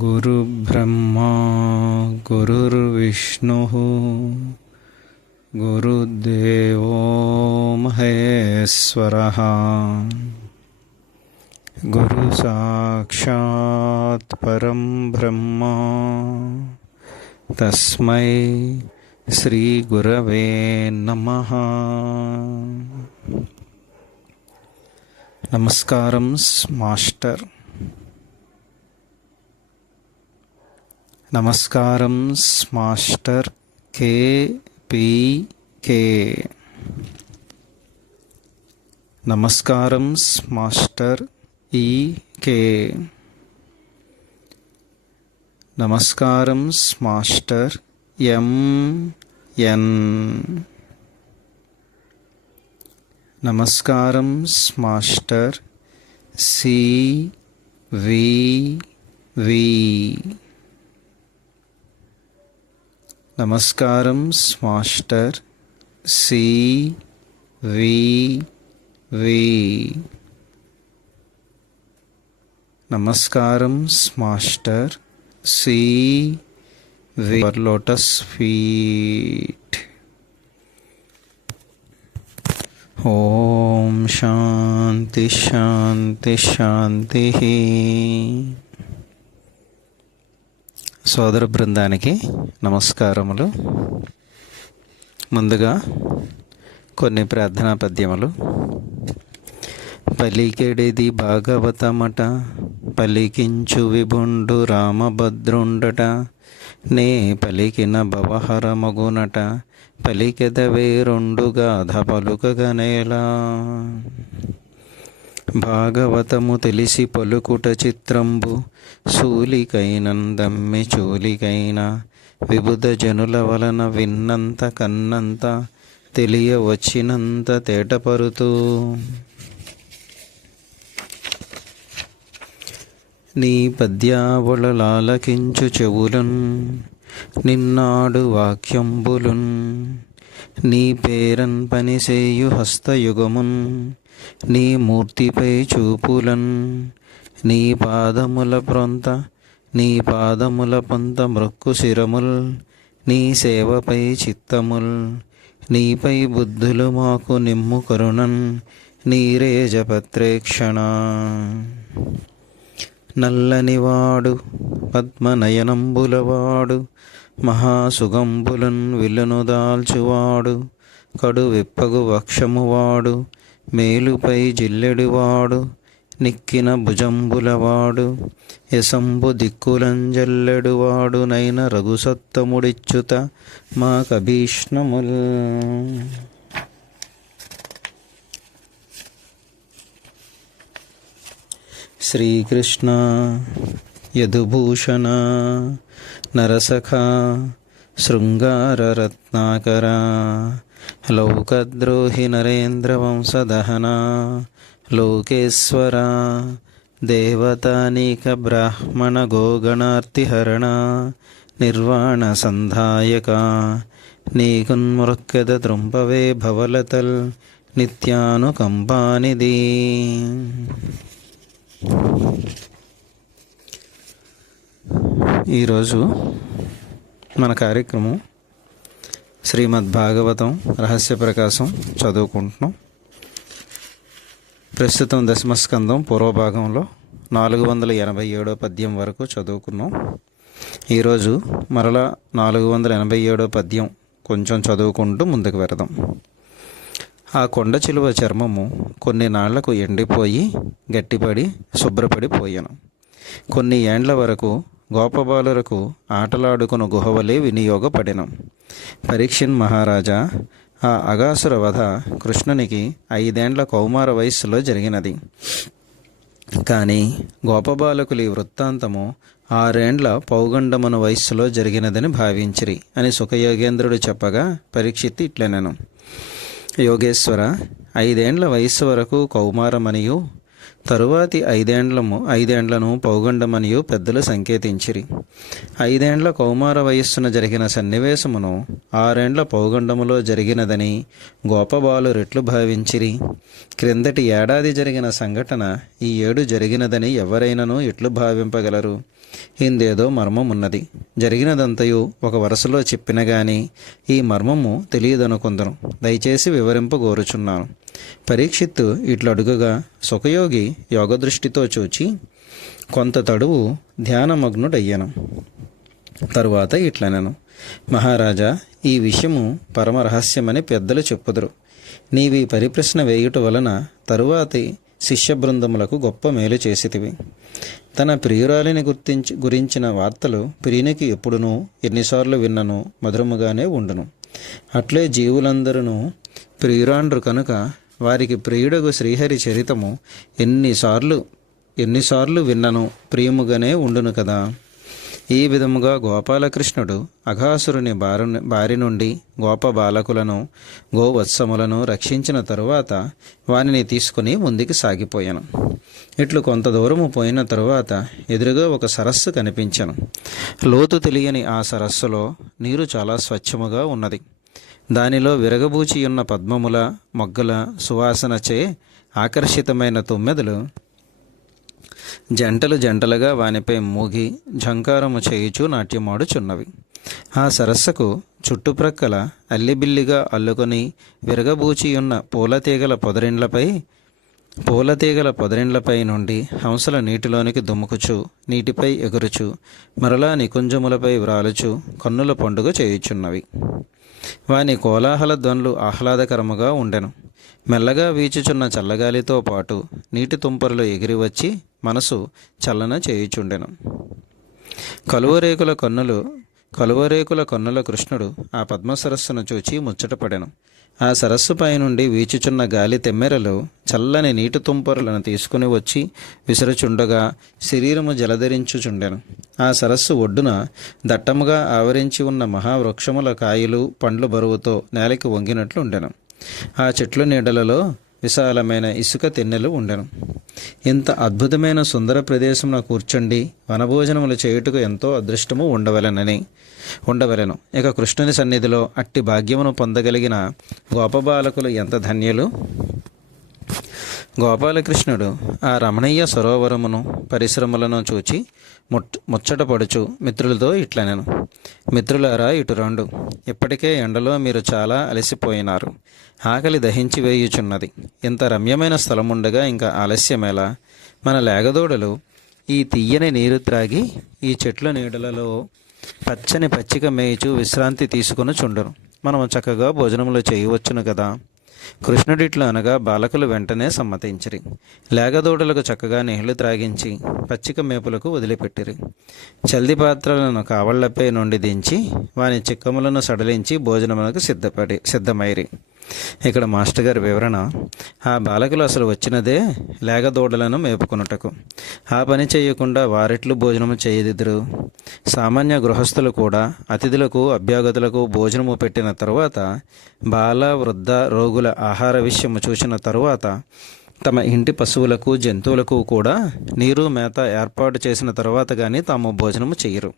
గురుబ్రహ్మా గురుర్విష్ణుః గురుదేవో మహేశ్వరః గురు సాక్షాత్ పరం బ్రహ్మ తస్మై శ్రీ గురవే నమః. నమస్కారం మాస్టర్. నమస్కారం మాస్టర్ KPK. నమస్కారం మాస్టర్ EK. నమస్కారం మాస్టర్ MN. నమస్కారం మాస్టర్ CV. నమస్కారం మాస్టర్ CVV. నమస్కారం మాస్టర్ CV. Lotus feet. ఓం శాంతి శాంతి శాంతి. సోదర బృందానికి నమస్కారములు. ముందుగా కొన్ని ప్రార్థనా పద్యములు. పలికెడిది భాగవతమట, పలికించు విభుండు రామభద్రుండట, నే పలికిన భవహరమగునట, పలికెదవే రెండు గాథ పలుకగనేలా. భాగవతము తెలిసి పలుకుట చిత్రంబు, శూలికైనందమ్మి చూలికైన, విబుధ జనుల వలన విన్నంత కన్నంత, తెలియవచ్చినంత తేటపరుతూ. నీ పద్యావళలాలకించు చెవులున్, నిన్నాడు వాక్యంబులున్, నీ పేరన్ పనిసేయు హస్తయుగమున్, నీ మూర్తిపై చూపులన్, నీ పాదముల పొంత మృక్కు శిరముల్, నీ సేవపై చిత్తముల్, నీపై బుద్ధులు మాకు నిమ్ము కరుణన్, నీరేజపత్రేక్షణ. నల్లనివాడు పద్మనయనంబులవాడు, మహాసుగంబులన్ విల్లును దాల్చువాడు, కడు విప్పగు వక్షమువాడు, మేలుపై జిల్లెడువాడు, నిక్కిన భుజంబులవాడు, యసంబు దిక్కులంజల్లెడువాడు, నైన రఘుసత్తముడిచ్యుత మాకభీష్ణముల్. శ్రీకృష్ణ యదుభూషణ నరసఖ శృంగారరత్నాకర, లౌకద్రోహి నరేంద్ర వంశదహన, లోకేశ్వర దేవతానీక బ్రాహ్మణ గోగణార్తిహరణ, నిర్వాణ సంధాయక, నీకున్మృక్కెద త్రుంపవే భవలతల్, నిత్యానుకంపానిధి. ఈరోజు మన కార్యక్రమం శ్రీమద్భాగవతం రహస్య ప్రకాశం చదువుకుంటున్నాం. ప్రస్తుతం దశమస్కందం పూర్వభాగంలో 487వ పద్యం వరకు చదువుకున్నాం. ఈరోజు మరలా 487వ పద్యం కొంచెం చదువుకుంటూ ముందుకు వెళదాం. ఆ కొండ చిలువ చర్మము కొన్ని నాళ్లకు ఎండిపోయి గట్టిపడి శుభ్రపడిపోయాను. కొన్ని ఏండ్ల వరకు గోపబాలురకు ఆటలాడుకుని గుహవలే వినియోగపడెను. పరీక్షిన్ మహారాజా, ఆ అగాసుర వధ కృష్ణునికి 5 ఏండ్ల కౌమార వయస్సులో జరిగినది. కానీ గోపబాలకులు ఈ వృత్తాంతము 6 ఏండ్ల పౌగండమున వయస్సులో జరిగినదని భావించిరి అని సుఖయోగేంద్రుడు చెప్పగా పరీక్షిత్ ఇట్లనెను: యోగేశ్వర, 5 ఏండ్ల వయస్సు వరకు కౌమారమనియు తరువాతి 5 ఏండ్లను పౌగండమనియు పెద్దలు సంకేతించిరి. 5 ఏండ్ల కౌమార వయస్సున జరిగిన సన్నివేశమును 6 ఏండ్ల పౌగండములో జరిగినదని గోపబాలు రెట్లు భావించిరి. క్రిందటి ఏడాది జరిగిన సంఘటన ఈ ఏడు జరిగినదని ఎవరైనాను ఎట్లు భావింపగలరు? ఇందేదో మర్మమున్నది. జరిగినదంతయు ఒక వరుసలో చెప్పిన గాని ఈ మర్మము తెలియదనుకుందను. దయచేసి వివరింపగోరుచున్నాను. పరీక్షిత్తు ఇట్లు అడుగగా సుఖయోగి యోగదృష్టితో చూచి కొంత తడువు ధ్యానమగ్నుడయ్యను. తరువాత ఇట్లనెను: మహారాజా, ఈ విషయము పరమరహస్యమని పెద్దలు చెప్పుదురు. నీవి పరిప్రశ్న వేయుట వలన తరువాతి శిష్య బృందములకు గొప్ప మేలు చేసితివి. తన ప్రియురాలిని గురించిన వార్తలు ప్రియునికి ఎప్పుడునూ ఎన్నిసార్లు విన్నను మధురముగానే ఉండును. అట్లే జీవులందరూ ప్రియురాండ్రు కనుక వారికి ప్రియుడగు శ్రీహరి చరితము ఎన్నిసార్లు విన్నను ప్రియముగానే ఉండును కదా. ఈ విధముగా గోపాలకృష్ణుడు అఘాసురుని బారి నుండి గోపబాలకులను గోవత్సములను రక్షించిన తరువాత వానిని తీసుకుని ముందుకు సాగిపోయాను. ఇట్లు కొంత దూరము పోయిన తరువాత ఎదురుగా ఒక సరస్సు కనిపించెను. లోతు తెలియని ఆ సరస్సులో నీరు చాలా స్వచ్ఛముగా ఉన్నది. దానిలో విరగబూచియున్న పద్మముల మొగ్గల సువాసనచే ఆకర్షితమైన తుమ్మెదలు జంటలుగా వానిపై మూగి ఝంకారము చేయుచూ నాట్యమాడుచున్నవి. ఆ సరస్సుకు చుట్టుప్రక్కల అల్లిబిల్లిగా అల్లుకొని విరగబూచియున్న పూలతీగల పొదరిండ్లపై నుండి హంసల నీటిలోనికి దుముకుచు నీటిపై ఎగురుచు మరలా నికుంజములపై వ్రాలుచు కన్నుల పండుగ చేయుచున్నవి. వాని కోలాహల ధ్వనులు ఆహ్లాదకరముగా ఉండెను. మెల్లగా వీచుచున్న చల్లగాలితో పాటు నీటి తుంపరులు ఎగిరివచ్చి మనసు చల్లన చేయుచుండెను. కలువరేకుల కన్నుల కృష్ణుడు ఆ పద్మసరస్సును చూచి ముచ్చటపడెను. ఆ సరస్సుపై నుండి వీచుచున్న గాలి తెమ్మెరలు చల్లని నీటి తుంపరులను తీసుకుని వచ్చి విసురుచుండగా శరీరము జలధరించుచుండెను. ఆ సరస్సు ఒడ్డున దట్టముగా ఆవరించి ఉన్న మహావృక్షముల కాయలు పండ్లు బరువుతో నేలకి వంగినట్లు ఉండెను. ఆ చెట్ల నీడలలో విశాలమైన ఇసుక తెన్నెలు ఉండెను. ఇంత అద్భుతమైన సుందర ప్రదేశమున కూర్చుండి వనభోజనములు చేయుటకు ఎంతో అదృష్టము ఉండవలెను. ఇక కృష్ణుని సన్నిధిలో అట్టి భాగ్యమును పొందగలిగిన గోపబాలకులు ఎంత ధన్యులు! గోపాలకృష్ణుడు ఆ రమణీయ సరోవరమును పరిశ్రమలను చూచి ముచ్చటపడుచు మిత్రులతో ఇట్లనెను: మిత్రులారా, ఇటు రండు. ఇప్పటికే ఎండలో మీరు చాలా అలసిపోయినారు. ఆకలి దహించి వేయుచున్నది. ఇంత రమ్యమైన స్థలముండగా ఇంకా ఆలస్యమేలా? మన లేగదోడలు ఈ తీయని నీరు త్రాగి ఈ చెట్ల నీడలలో పచ్చని పచ్చిక మేయిచు విశ్రాంతి తీసుకుని చుండరు. మనము చక్కగా భోజనములు చేయవచ్చును కదా. కృష్ణుడిట్లు అనగా బాలకులు వెంటనే సమ్మతించిరి. లేగదోడలకు చక్కగా నీళ్లు త్రాగించి పచ్చిక మేపులకు వదిలిపెట్టిరి. చల్ది పాత్రలను కావళ్లపై నుండి దించి వాని చిక్కములను సడలించి భోజనములకు సిద్ధమైరి. ఇక్కడ మాస్టర్ గారి వివరణ: ఆ బాలకులు అసలు వచ్చినదే లేగదోడలను మేపుకొనుటకు. ఆ పని చేయకుండా వారెట్లు భోజనము చేయదిద్దరు. సామాన్య గృహస్థులు కూడా అతిథులకు అభ్యాగతులకు భోజనము పెట్టిన తరువాత బాల వృద్ధ రోగుల ఆహార విషయము చూసిన తరువాత తమ ఇంటి పశువులకు జంతువులకు కూడా నీరు మేత ఏర్పాటు చేసిన తరువాత కానీ తాము భోజనము చేయరు.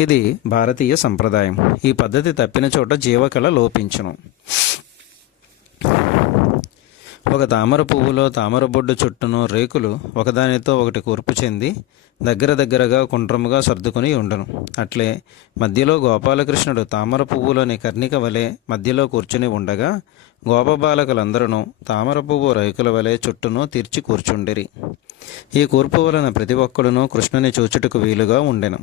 ఇది భారతీయ సంప్రదాయం. ఈ పద్ధతి తప్పిన చోట జీవకళ లోపించును. ఒక తామర పువ్వులో తామర బొడ్డు చుట్టూను రేకులు ఒకదానితో ఒకటి కూర్పు చెంది దగ్గరగా కుండ్రముగా సర్దుకుని ఉండును. అట్లే మధ్యలో గోపాలకృష్ణుడు తామర పువ్వులోని కర్ణిక వలె మధ్యలో కూర్చుని ఉండగా గోపబాలకులందరూ తామర పువ్వు రేకుల వలె చుట్టూను తీర్చి కూర్చుండిరి. ఈ కూర్పు వలన ప్రతి ఒక్కడును కృష్ణుని చూచుటకు వీలుగా ఉండెను.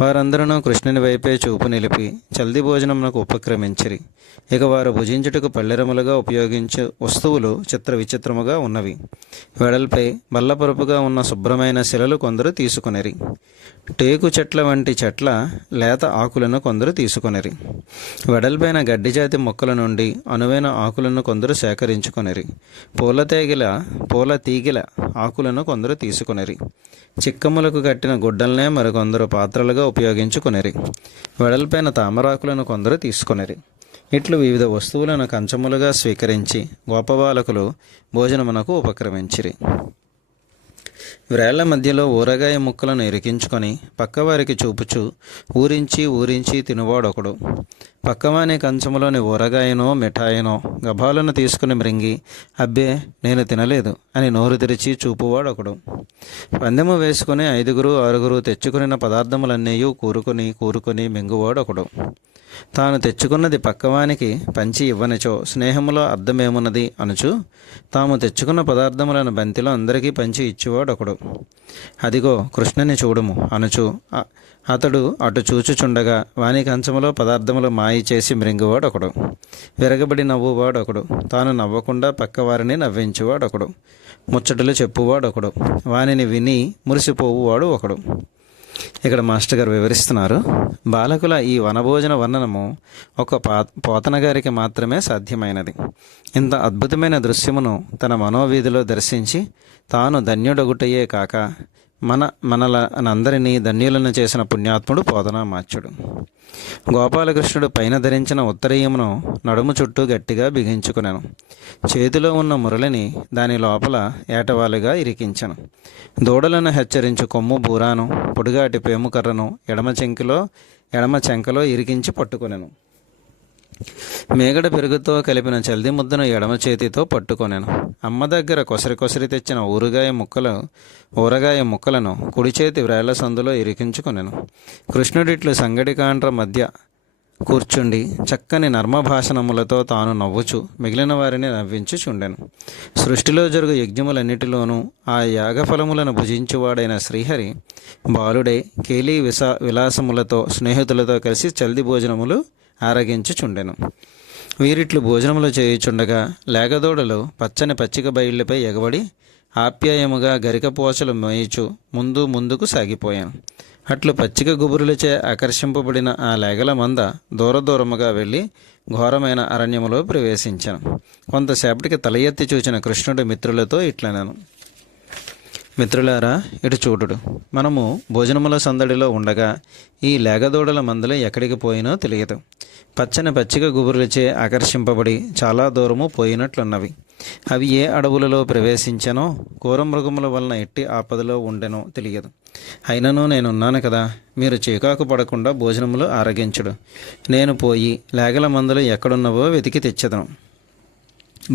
వారందరూ కృష్ణుని వైపే చూపు నిలిపి చల్ది భోజనమునకు ఉపక్రమించిరి. ఇక వారు భుజించుటకు పల్లెరములుగా ఉపయోగించే వస్తువులు చిత్ర విచిత్రముగా ఉన్నవి. వెడల్పై బల్లపరుపుగా ఉన్న శుభ్రమైన శిలలు కొందరు తీసుకొనిరి. టేకు చెట్ల వంటి చెట్ల లేత ఆకులను కొందరు తీసుకొనిరి. వెడల్పైన గడ్డి జాతి మొక్కల నుండి అనువైన ఆకులను కొందరు సేకరించుకొనిరి. పూల తీగెల ఆకులను కొందరు తీసుకొనిరి. చిక్కములకు కట్టిన గుడ్డలనే మరికొందరు పాత్రలుగా ఉపయోగించుకొనిరి. వెడల్పైన తామరాకులను కొందరు తీసుకొనిరి. ఇట్లు వివిధ వస్తువులను కంచములుగా స్వీకరించి గోపబాలకులు భోజనమునకు ఉపక్రమించిరి. వ్రేళ్ల మధ్యలో ఊరగాయ ముక్కలను ఇరికించుకొని పక్కవారికి చూపుచు ఊరించి ఊరించి తినువాడొకడు. పక్కవాని కంచములోని ఊరగాయనో మిఠాయినో గభాలను తీసుకుని మృంగి అబ్బే నేను తినలేదు అని నోరు తెరిచి చూపువాడొకడు. పందెము వేసుకుని 5-6 తెచ్చుకున్న పదార్థములన్నీ కూరుకొని మింగువాడొకడు. తాను తెచ్చుకున్నది పక్కవానికి పంచి ఇవ్వనిచో స్నేహములో అర్థమేమున్నది అనుచు తాము తెచ్చుకున్న పదార్థములను బంతిలో అందరికీ పంచి ఇచ్చేవాడొకడు. అదిగో కృష్ణుని చూడుము అనుచు అతడు అటు చూచుచుండగా వాని కంచములో పదార్థములు మాయి చేసి మృంగువాడొకడు. విరగబడి నవ్వువాడొకడు. తాను నవ్వకుండా పక్కవారిని నవ్వించువాడొకడు. ముచ్చటలు చెప్పువాడొకడు. వానిని విని మురిసిపోవువాడు ఒకడు. ఇక్కడ మాస్టర్ గారు వివరిస్తున్నారు, బాలకుల ఈ వనభోజన వర్ణనము ఒక పోతన గారికి మాత్రమే సాధ్యమైనది. ఇంత అద్భుతమైన దృశ్యమును తన మనోవీధిలో దర్శించి తాను ధన్యుడొగుటయే కాక మనలందరినీ ధన్యులను చేసిన పుణ్యాత్ముడు పోతనామాచ్యుడు. గోపాలకృష్ణుడు పైన ధరించిన ఉత్తరీయమును నడుము చుట్టూ గట్టిగా బిగించుకున్నాను. చేతిలో ఉన్న మురళిని దాని లోపల ఏటవాలుగా ఇరికించను. దూడలను హెచ్చరించు కొమ్ము బూరాను పొడుగాటి పేముకర్రను ఎడమ చెంకలో ఇరికించి పట్టుకొనెను. మేగడ పెరుగుతో కలిపిన చల్ది ముద్దను ఎడమ చేతితో పట్టుకొనెను. అమ్మ దగ్గర కొసరి తెచ్చిన ఊరగాయ ముక్కలను కుడి చేతి వ్రేళ్ల సందులో ఇరికించుకొనెను. కృష్ణుడిట్లు సంగడి కాండ్ర మధ్య కూర్చుండి చక్కని నర్మభాషణములతో తాను నవ్వుచు మిగిలిన వారిని నవ్వించుచుండెను. సృష్టిలో జరుగు యజ్ఞములన్నిటిలోనూ ఆ యాగఫలములను భుజించువాడైన శ్రీహరి బాలుడై కేలీ విలాసములతో స్నేహితులతో కలిసి చల్ది భోజనములు ఆరగించుచుండెను. వీరిట్లు భోజనములు చేయుచుండగా లేగదోడలు పచ్చని పచ్చిక బయళ్లపై ఎగబడి ఆప్యాయముగా గరికపోచలు మేయుచు ముందుకు సాగిపోయాను. అట్లు పచ్చిక గుబురులచే ఆకర్షింపబడిన ఆ లేగల మంద దూరముగా వెళ్ళి ఘోరమైన అరణ్యములో ప్రవేశించాను. కొంతసేపటికి తల ఎత్తి చూచిన కృష్ణుడు మిత్రులతో ఇట్లనెను, మిత్రులారా ఇటు చూడుడు. మనము భోజనముల సందడిలో ఉండగా ఈ లేగదూడల మందలు ఎక్కడికి పోయినో తెలియదు. పచ్చని పచ్చిక గుబురులచే ఆకర్షింపబడి చాలా దూరము పోయినట్లున్నవి. అవి ఏ అడవులలో ప్రవేశించనో క్రూరమృగముల వలన ఎట్టి ఆపదలో ఉండెనో తెలియదు. అయినను నేనున్నాను కదా, మీరు చీకాకు పడకుండా భోజనములు ఆరగించుడు. నేను పోయి లేగల మందలు ఎక్కడున్నవో వెతికి తెచ్చదను.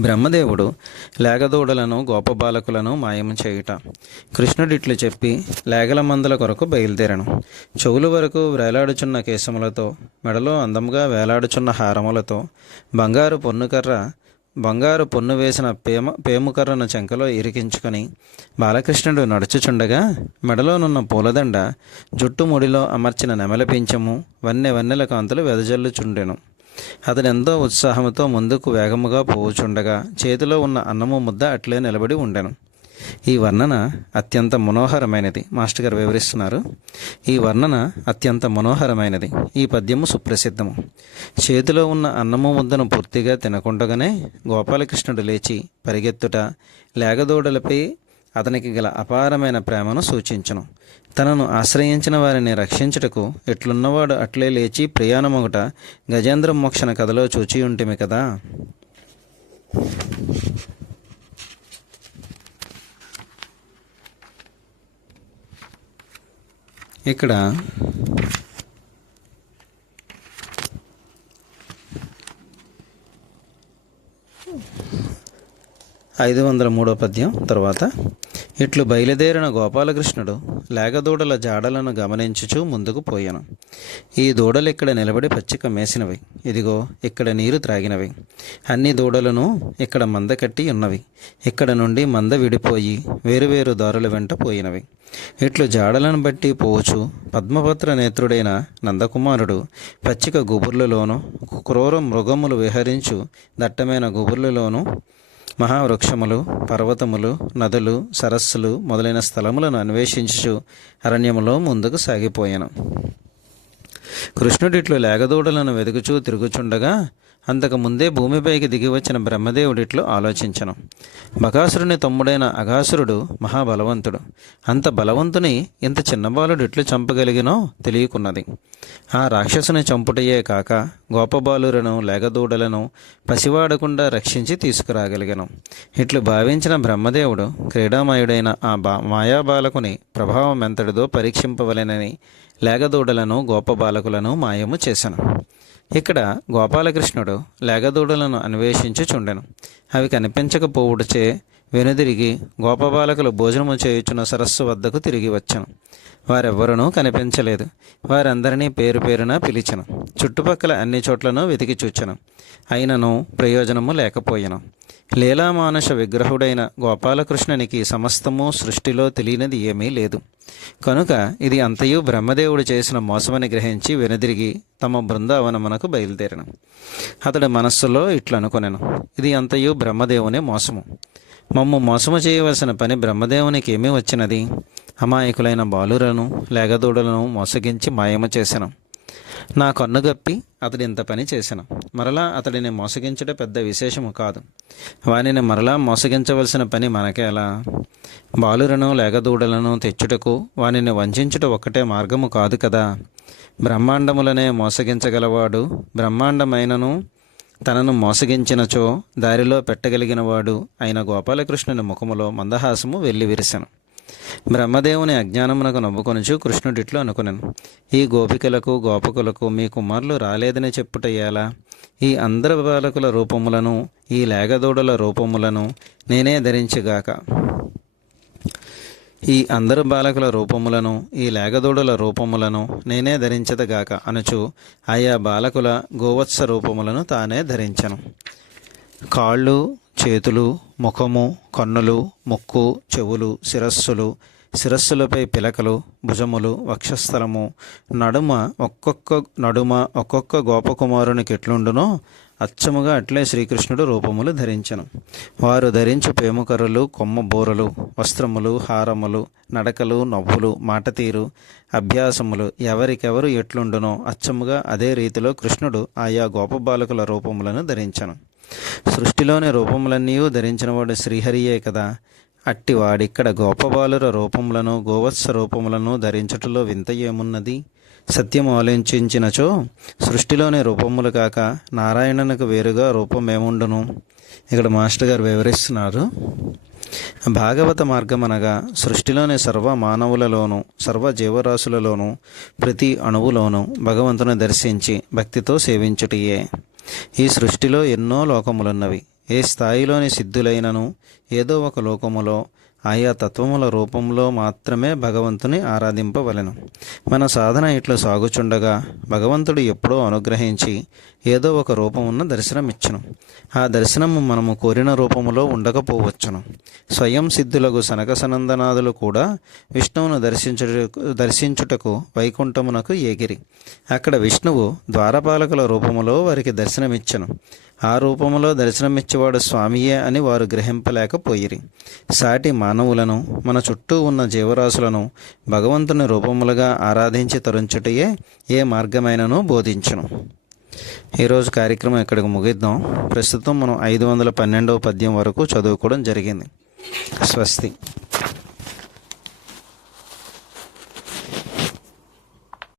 బ్రహ్మదేవుడు లేగదూడలను గోపబాలకులను మాయము చేయుట. కృష్ణుడిట్లు చెప్పి లేగల మందల కొరకు బయలుదేరను. చెవుల వరకు వేలాడుచున్న కేశములతో, మెడలో అందంగా వేలాడుచున్న హారములతో, బంగారు పొన్ను వేసిన పేముకర్రను చెంకలో ఇరికించుకొని బాలకృష్ణుడు నడుచుచుండగా మెడలోనున్న పూలదండ, జుట్టు ముడిలో అమర్చిన నెమల పింఛము వన్నెల కాంతులు వెదజల్లుచుండెను. అతడెంతో ఉత్సాహంతో ముందుకు వేగముగా పోవుచుండగా చేతిలో ఉన్న అన్నము ముద్ద అట్లే నిలబడి ఉండెను. ఈ వర్ణన అత్యంత మనోహరమైనది. మాస్టర్ గారు వివరిస్తున్నారు, ఈ వర్ణన అత్యంత మనోహరమైనది. ఈ పద్యము సుప్రసిద్ధము. చేతిలో ఉన్న అన్నము ముద్దను పూర్తిగా తినకుండగానే గోపాలకృష్ణుడు లేచి పరిగెత్తుట లేగదూడలపై అతనికి గల అపారమైన ప్రేమను సూచించును. తనను ఆశ్రయించిన వారిని రక్షించుటకు ఎట్లున్నవాడు అట్లే లేచి ప్రయాణమొగట గజేంద్ర మోక్షణ కథలో చూచియుంటిమి కదా. ఇక్కడ 503వ పద్యం తర్వాత ఇట్లు బయలుదేరిన గోపాలకృష్ణుడు లేగదూడల జాడలను గమనించుచూ ముందుకు పోయాను. ఈ దూడలు ఇక్కడ నిలబడి పచ్చిక మేసినవి, ఇదిగో ఇక్కడ నీరు త్రాగినవి. అన్ని దూడలను ఇక్కడ మంద కట్టి ఉన్నవి, ఇక్కడ నుండి మంద విడిపోయి వేరువేరు దారుల వెంట పోయినవి. ఇట్లు జాడలను బట్టి పోవచ్చు పద్మపత్ర నేత్రుడైన నందకుమారుడు పచ్చిక గుబుర్లలోనూ క్రూర మృగములు విహరించు దట్టమైన గుబుర్లలోనూ మహావృక్షములు, పర్వతములు, నదులు, సరస్సులు మొదలైన స్థలములను అన్వేషించుచు అరణ్యములో ముందుకు సాగిపోయాను. కృష్ణుడిట్లు లేగదూడలను వెతుకుచూ తిరుగుచుండగా అంతకు ముందే భూమిపైకి దిగి వచ్చిన బ్రహ్మదేవుడిట్లు ఆలోచించను. బకాసురుని తమ్ముడైన అఘాసురుడు మహాబలవంతుడు. అంత బలవంతుని ఇంత చిన్న బాలుడు ఎట్లు చంపగలిగినో తెలియకున్నది. ఆ రాక్షసుని చంపుటయే కాక గోపబాలులను లేగదూడలను పసివాడకుండా రక్షించి తీసుకురాగలిగను. ఇట్లు భావించిన బ్రహ్మదేవుడు క్రీడామయుడైన ఆ మాయాబాలకుని ప్రభావం ఎంతటిదో పరీక్షింపవలెనని లేగదూడలను గోపబాలకులను మాయము చేశాను. ఇక్కడ గోపాలకృష్ణుడు లేగదూడలను అన్వేషించుచుండెను. అవి కనిపించకపోవుటచే వెనుదిరిగి గోపబాలకులు భోజనము చేయుచున్న సరస్సు వద్దకు తిరిగి వచ్చాను. వారెవ్వరూ కనిపించలేదు. వారందరినీ పేరు పేరున పిలిచెను. చుట్టుపక్కల అన్ని చోట్లను వెతికి చూచెను. అయినను ప్రయోజనము లేకపోయెను. లీలామానుష విగ్రహుడైన గోపాలకృష్ణునికి సమస్తము సృష్టిలో తెలియనిది ఏమీ లేదు. కనుక ఇది అంతయు బ్రహ్మదేవుడు చేసిన మోసమని గ్రహించి వెనుదిరిగి తమ బృందావనమునకు బయలుదేరను. అతడు మనస్సులో ఇట్లనుకొనెను, ఇది అంతయు బ్రహ్మదేవుని మోసము. మమ్ము మోసము చేయవలసిన పని బ్రహ్మదేవునికి ఏమీ వచ్చినది? అమాయకులైన బాలులను లేగదూడలను మోసగించి మాయము చేసెను. నా కన్నుగప్పి అతడు ఇంత పని చేశాను. మరలా అతడిని మోసగించుట పెద్ద విశేషము కాదు. వానిని మరలా మోసగించవలసిన పని మనకేలా? బాలులను లేగదూడలను తెచ్చుటకు వానిని వంచుట ఒక్కటే మార్గము కాదు కదా. బ్రహ్మాండములనే మోసగించగలవాడు బ్రహ్మాండమైనను తనను మోసగించినచో దారిలో పెట్టగలిగినవాడు అయిన గోపాలకృష్ణుని ముఖములో మందహాసము వెళ్ళి విరిసెను. బ్రహ్మదేవుని అజ్ఞానమునకు నవ్వుకొనుచు కృష్ణుడిట్లు అనుకునెను, ఈ గోపికలకు గోపకులకు మీ కుమారులు రాలేదని చెప్పుట ఎలా? ఈ అందరు బాలకుల రూపములను ఈ లేగదూడల రూపములను నేనే ధరించగాక ఈ అందరు బాలకుల రూపములను ఈ లేగదూడల రూపములను నేనే ధరించదగాక అనుచు ఆయా బాలకుల గోవత్స రూపములను తానే ధరించను. కాళ్ళు, చేతులు, ముఖము, కన్నులు, ముక్కు, చెవులు, శిరస్సులపై పిలకలు, భుజములు, వక్షస్థలము, నడుమ ఒక్కొక్క గోపకుమారునికి ఎట్లుండునో అచ్చముగా అట్లే శ్రీకృష్ణుడు రూపములు ధరించను. వారు ధరించు పేముకర్రలు, కొమ్మ బోరలు, వస్త్రములు, హారములు, నడకలు, నవ్వులు, మాటతీరు, అభ్యాసములు ఎవరికెవరు ఎట్లుండునో అచ్చముగా అదే రీతిలో కృష్ణుడు ఆయా గోపబాలకుల రూపములను ధరించను. సృష్టిలోని రూపములన్నీ ధరించినవాడు శ్రీహరియే కదా. అట్టివాడిక్కడ గోపబాలుర రూపములను గోవత్స రూపములను ధరించటంలో వింత ఏమున్నది? సత్యము ఆలోచించినచో సృష్టిలోని రూపములు కాక నారాయణునికి వేరుగా రూపమేముండును? ఇక్కడ మాస్టర్ గారు వివరిస్తున్నారు. భాగవత మార్గమనగా సృష్టిలోని సర్వ మానవులలోనూ సర్వ జీవరాశులలోనూ ప్రతి అణువులోనూ భగవంతుని దర్శించి భక్తితో సేవించుటయే. ఈ సృష్టిలో ఎన్నో లోకములున్నవి. ఏ స్థాయిలోని సిద్ధులైనను ఏదో ఒక లోకములో ఆయా తత్వముల రూపంలో మాత్రమే భగవంతుని ఆరాధింపవలెను. మన సాధన ఇట్లు సాగుచుండగా భగవంతుడు ఎప్పుడో అనుగ్రహించి ఏదో ఒక రూపమున్న దర్శనమిచ్చును. ఆ దర్శనము మనము కోరిన రూపములో ఉండకపోవచ్చును. స్వయం సిద్ధులకు సనక సనందనాదులు కూడా విష్ణువును దర్శించుటకు వైకుంఠమునకు ఏగిరి. అక్కడ విష్ణువు ద్వారపాలకుల రూపములో వారికి దర్శనమిచ్చను. ఆ రూపములో దర్శనమిచ్చేవాడు స్వామియే అని వారు గ్రహింపలేకపోయిరి. సాటి మానవులను మన చుట్టూ ఉన్న జీవరాశులను భగవంతుని రూపములుగా ఆరాధించి తరించుటయే ఏ మార్గమైనను బోధించును. ఈరోజు కార్యక్రమం ఇక్కడికి ముగిద్దాం. ప్రస్తుతం మనం 512వ పద్యం వరకు చదువుకోవడం జరిగింది. స్వస్తి.